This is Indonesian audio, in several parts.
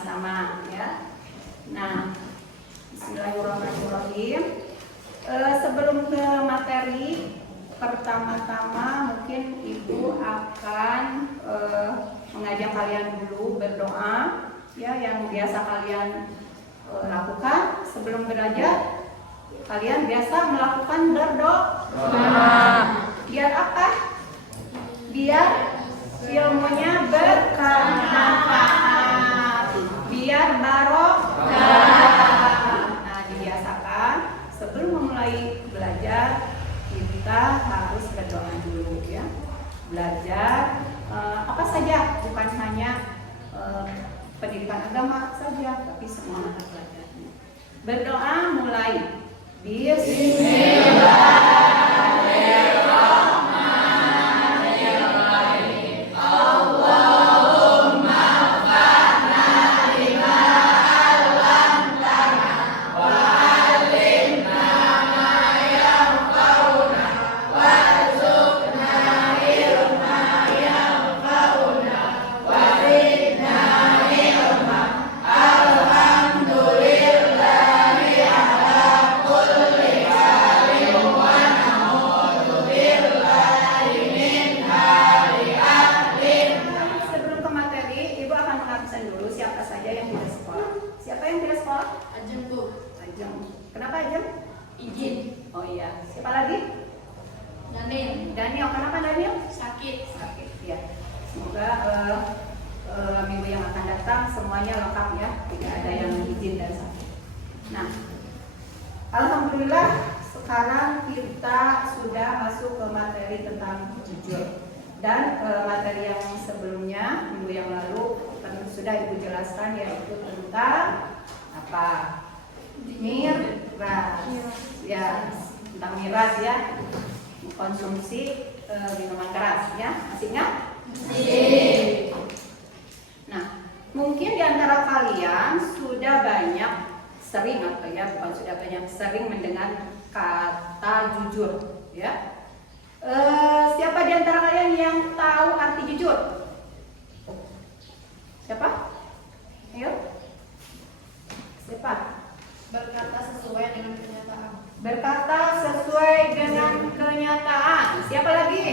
bersama-sama ya. Nah, bismillahirrahmanirrahim. Sebelum ke materi, pertama-tama mungkin Ibu akan mengajak kalian dulu berdoa ya, yang biasa kalian lakukan sebelum belajar. Kalian biasa melakukan berdoa. Biar apa? Biar ilmunya bermanfaat, biar barokah. Nah, dibiasakan sebelum memulai belajar kita harus berdoa dulu ya. Belajar apa saja, bukan hanya pendidikan agama saja, tapi semua mata pelajarannya. Berdoa mulai. Bismillahirrahmanirrahim. Allahumma fa'na lima 'allamtana wa 'allimna ma yanfa'una warzuqna ilma yanfa'una wa zidna ilma. Alhamdulillahi ala kulli halin wa na'udzu billahi min hali ahlin. Sebelum ke materi, Ibu akan mengabsen dulu siapa saja yang tidak sekolah. Siapa yang tidak sekolah? Ajeng, Bu. Ajeng. Kenapa Ajeng? Izin. Oh iya. Siapa lagi? Daniel. Daniel. Kenapa Daniel? Sakit. Sakit. Ya. Semoga minggu yang akan datang semuanya lengkap ya, tidak ada yang izin dan sakit. Nah, alhamdulillah sekarang kita sudah masuk ke materi tentang jujur. Dan materi yang sebelumnya minggu yang lalu sudah Ibu jelaskan, yaitu tentang apa? Miras. Ya, tentang miras ya. Konsumsi minuman keras ya. Masih ingat? Masih. Nah, mungkin di antara kalian sudah banyak sering atau ya bukan sudah banyak sering mendengar kata jujur ya. Siapa di antara kalian yang tahu arti jujur? Siapa? Ayo. Siapa? Berkata sesuai dengan kenyataan. Berkata sesuai dengan kenyataan. Siapa lagi?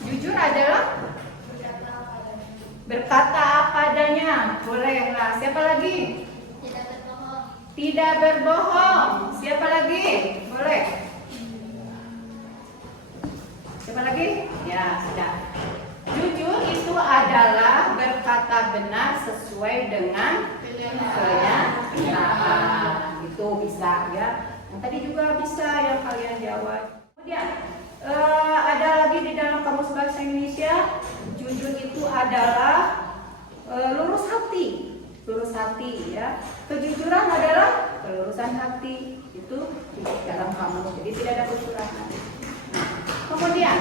Jujur adalah Berkata apa adanya. berkata apa adanya. Boleh lah. Siapa lagi? Tidak berbohong. Tidak berbohong. Siapa lagi? Boleh. Siapa lagi? Ya, sudah. Jujur itu adalah berkata benar sesuai dengan kenyataan. Itu bisa ya. Yang tadi juga bisa yang kalian jawab. Kemudian ada lagi di dalam Kamus Bahasa Indonesia, jujur itu adalah lurus hati. Lurus hati ya. Kejujuran adalah kelurusan hati. Itu di dalam kamus. Jadi tidak ada kecurangan. Nah, kemudian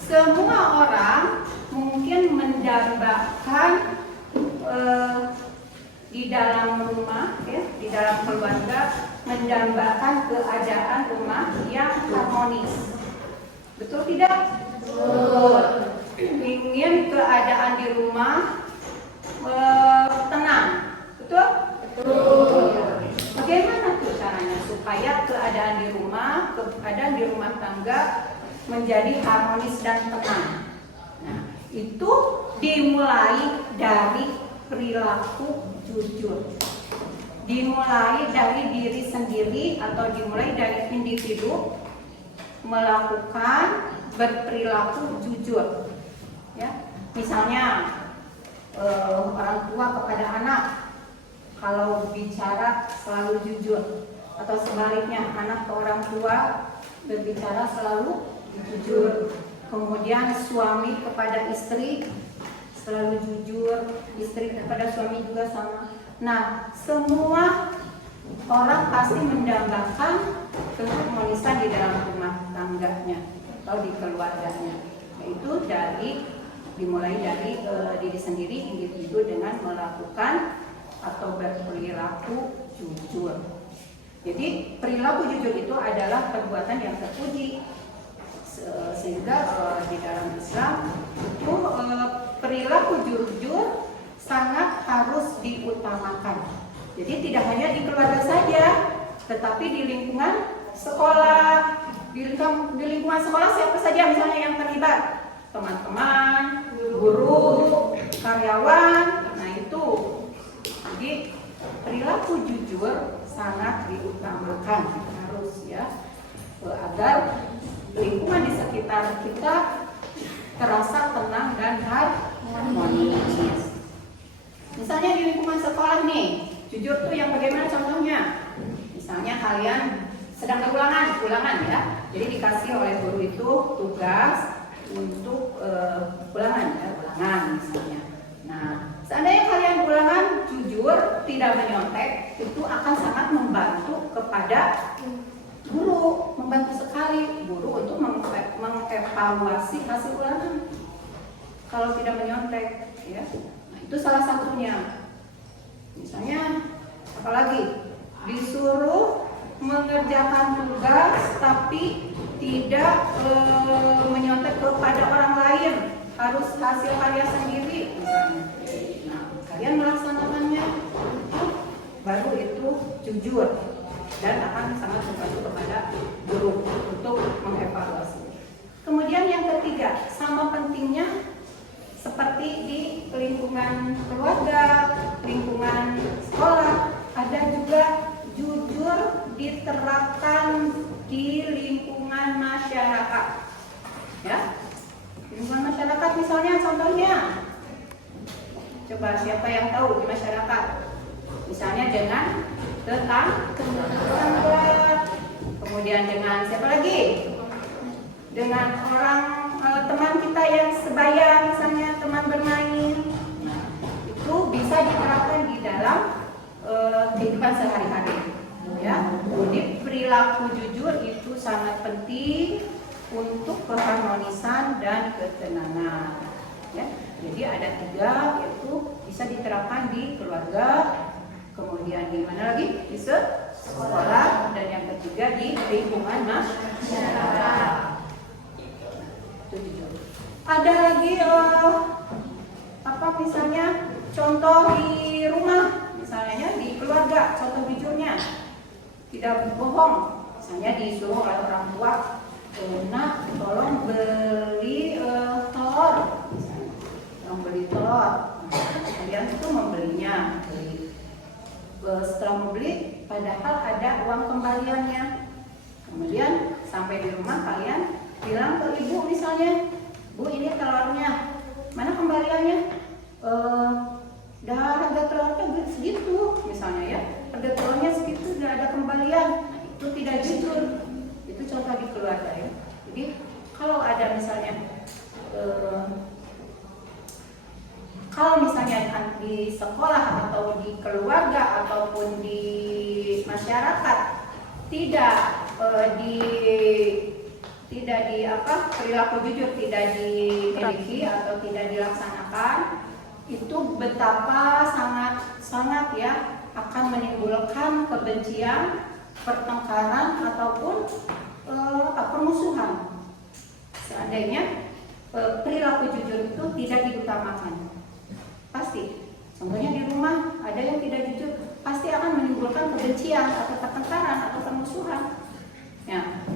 semua orang mungkin mendambakan di dalam rumah ya, di dalam keluarga, mendambakan keadaan rumah yang harmonis. Betul tidak? Betul. Ingin keadaan di rumah tenang. Betul? Betul. Bagaimana tuh caranya supaya keadaan di rumah tangga menjadi harmonis dan tenang? Nah, itu dimulai dari perilaku jujur. Dimulai dari diri sendiri atau dimulai dari individu melakukan berperilaku jujur. Ya, misalnya orang tua kepada anak kalau bicara selalu jujur, atau sebaliknya anak ke orang tua berbicara selalu jujur. Kemudian suami kepada istri selalu jujur, istri kepada suami juga sama. Nah, semua orang pasti mendambakan keharmonisan di dalam rumah tangganya atau di keluarganya. Yaitu dimulai dari diri sendiri, individu dengan melakukan atau berperilaku jujur. Jadi perilaku jujur itu adalah perbuatan yang terpuji, sehingga di dalam Islam itu perilaku jujur sangat harus diutamakan. Jadi tidak hanya di keluarga saja, tetapi di lingkungan sekolah. Di lingkungan sekolah siapa saja misalnya yang terlibat? Teman-teman, guru, karyawan. Nah itu. Jadi perilaku jujur sangat diutamakan harus ya, agar lingkungan di sekitar kita terasa tenang dan harmonis. Misalnya di lingkungan sekolah nih, jujur tuh yang bagaimana contohnya? Misalnya kalian sedang ulangan ya. Jadi dikasih oleh guru itu tugas untuk ulangan misalnya. Nah, seandainya kalian ulangan jujur, tidak menyontek, itu akan sangat membantu kepada guru, membantu sekali guru untuk mengevaluasi hasil ulangan. Kalau tidak menyontek, ya. Nah, itu salah satunya. Misalnya, apalagi disuruh mengerjakan tugas, tapi tidak menyontek kepada orang lain, harus hasil karya sendiri, misalnya. Nah, kalian melaksanakannya, baru itu jujur. Dan akan sangat membantu kepada guru untuk mengevaluasi. Kemudian yang ketiga, sama pentingnya seperti di lingkungan keluarga, lingkungan sekolah, ada juga jujur diterapkan di lingkungan masyarakat. Ya, lingkungan masyarakat misalnya contohnya, coba siapa yang tahu di masyarakat? Misalnya dengan tetangga, kemudian dengan siapa lagi? Dengan orang teman kita yang sebaya, misalnya teman bermain. Nah, itu bisa diterapkan di dalam kehidupan sehari-hari. Ya, jadi perilaku jujur itu sangat penting untuk keharmonisan dan ketenangan. Ya, jadi ada 3, yaitu bisa diterapkan di keluarga. Kemudian di mana lagi? Di sekolah, dan yang ketiga di lingkungan masyarakat. Itu jujur. Ada lagi misalnya contoh di rumah, misalnya di keluarga, contoh jujurnya tidak bohong. Misalnya disuruh oleh orang tua, nak tolong beli telur, misalnya, tolong beli telur. Kalian itu membelinya. Setelah membeli, padahal ada uang kembaliannya. Kemudian sampai di rumah kalian bilang ke ibu misalnya, Bu ini telurnya, mana kembaliannya? Harga telurnya segitu misalnya ya, harga telurnya segitu, udah ada kembalian. Nah, itu tidak jujur. Itu contoh di keluarga ya. Jadi kalau ada misalnya di sekolah atau di keluarga ataupun di masyarakat tidak perilaku jujur tidak dimiliki atau tidak dilaksanakan, itu betapa sangat ya akan menimbulkan kebencian, pertengkaran ataupun permusuhan. Seandainya perilaku jujur itu tidak diutamakan, pasti. Contohnya di rumah ada yang tidak jujur, pasti akan menimbulkan kebencian atau pertengkaran atau permusuhan. Ya,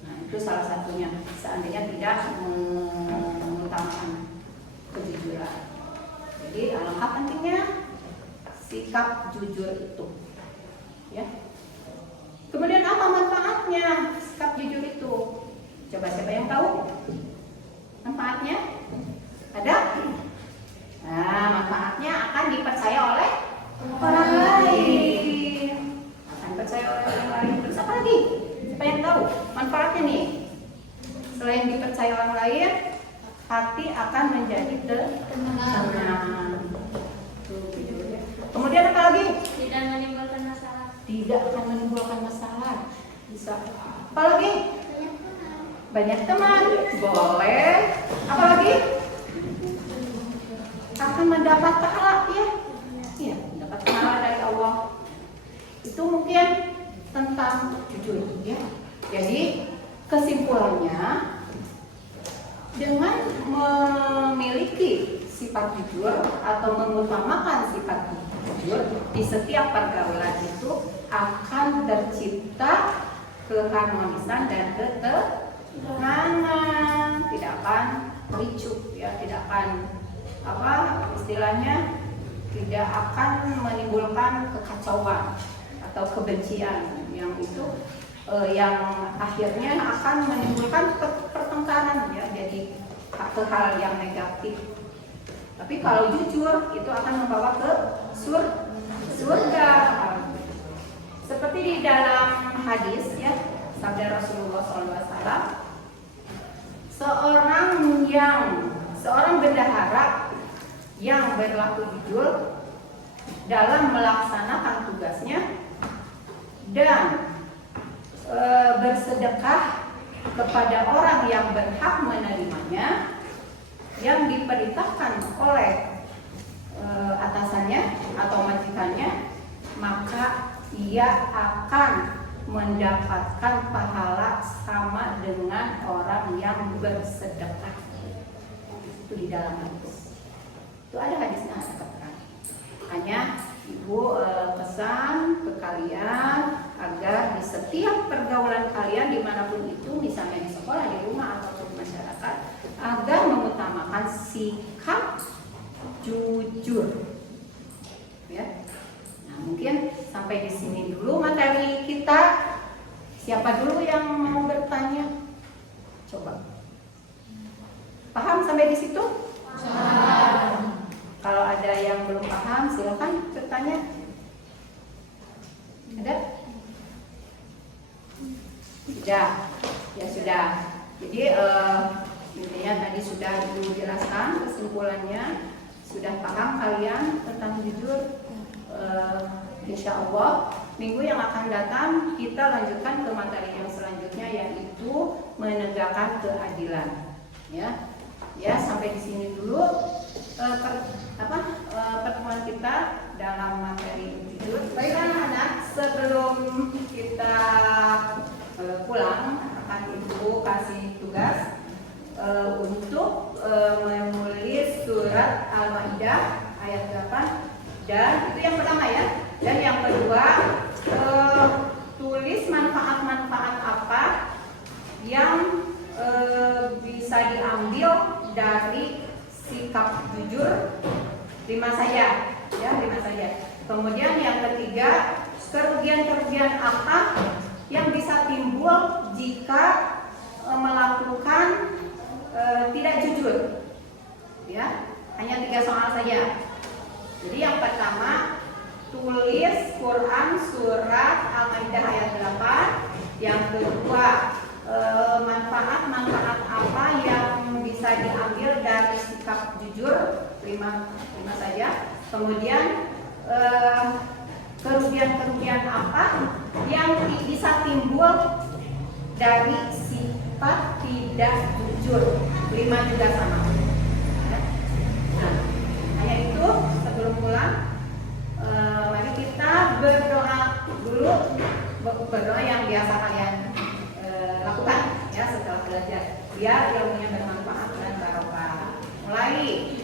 nah itu salah satunya. Seandainya tidak mengutamakan kejujuran. Jadi alangkah pentingnya sikap jujur itu. Ya. Kemudian apa manfaatnya sikap jujur itu? Coba siapa yang tahu? Manfaatnya ada? Nah, manfaatnya akan dipercaya oleh orang lain. Akan dipercaya oleh orang lain. Terus apa lagi? Siapa yang tahu manfaatnya nih? Selain dipercaya orang lain, hati akan menjadi tenang. Kemudian apa lagi? Tidak menimbulkan masalah. Tidak akan menimbulkan masalah. Bisa. Apa lagi? Banyak teman. Boleh. Apa lagi? Akan mendapat pahala ya. Iya, mendapat pahala dari Allah. Itu mungkin tentang jujur ya. Jadi kesimpulannya, dengan memiliki sifat jujur atau mengutamakan sifat jujur di setiap pergaulan itu akan tercipta keharmonisan dan ketenangan, tidak akan ricuh ya, tidak akan istilahnya tidak akan menimbulkan kekacauan atau kebencian yang itu yang akhirnya akan menimbulkan pertengkaran ya, jadi hal yang negatif. Tapi kalau jujur itu akan membawa ke surga. Seperti di dalam hadis ya, sabda Rasulullah SAW, seorang bendahara yang berlaku jujur dalam melaksanakan tugasnya dan bersedekah kepada orang yang berhak menerimanya, yang diperintahkan oleh atasannya atau majikannya, maka ia akan mendapatkan pahala sama dengan orang yang bersedekah. Itu di dalam hadis. Itu ada hadisnya, ada keterangan. Hanya Ibu pesan ke kalian agar di setiap pergaulan kalian dimanapun itu, misalnya di sekolah, di rumah ataupun di masyarakat, agar mengutamakan sikap jujur. Ya. Nah, mungkin sampai di sini dulu materi kita. Siapa dulu yang mau bertanya? Coba. Paham sampai di situ? Paham. Kalau ada yang belum paham, silakan bertanya. Ada? Sudah. Ya sudah. Jadi intinya tadi sudah dijelaskan kesimpulannya. Sudah paham kalian tentang jujur? Insya Allah minggu yang akan datang kita lanjutkan ke materi yang selanjutnya, yaitu menegakkan keadilan. Ya sampai di sini dulu pertemuan kita dalam materi jujur. Baiklah anak-anak, sebelum kita pulang akan Ibu kasih tugas untuk menulis surat Al-Maidah ayat 8, dan itu yang pertama ya. Dan yang kedua, tulis manfaat-manfaat apa yang bisa diambil dari sikap jujur, 5 saja ya, 5 saja. Kemudian yang ketiga, kerugian-kerugian apa yang bisa timbul jika melakukan tidak jujur ya. Hanya 3 soal saja. Jadi yang pertama, tulis Quran surat Al-Maidah ayat 8. Yang kedua, manfaat-manfaat apa yang bisa diambil dari sikap jujur, 5 saja. Kemudian kerugian-kerugian apa yang bisa timbul dari sifat tidak jujur, 5 juga sama. Nah, hanya itu. Sebelum pulang, mari kita berdoa dulu, berdoa yang biasa kalian lakukan ya setelah belajar, biar ilmunya bermanfaat dan barokah. Mulai.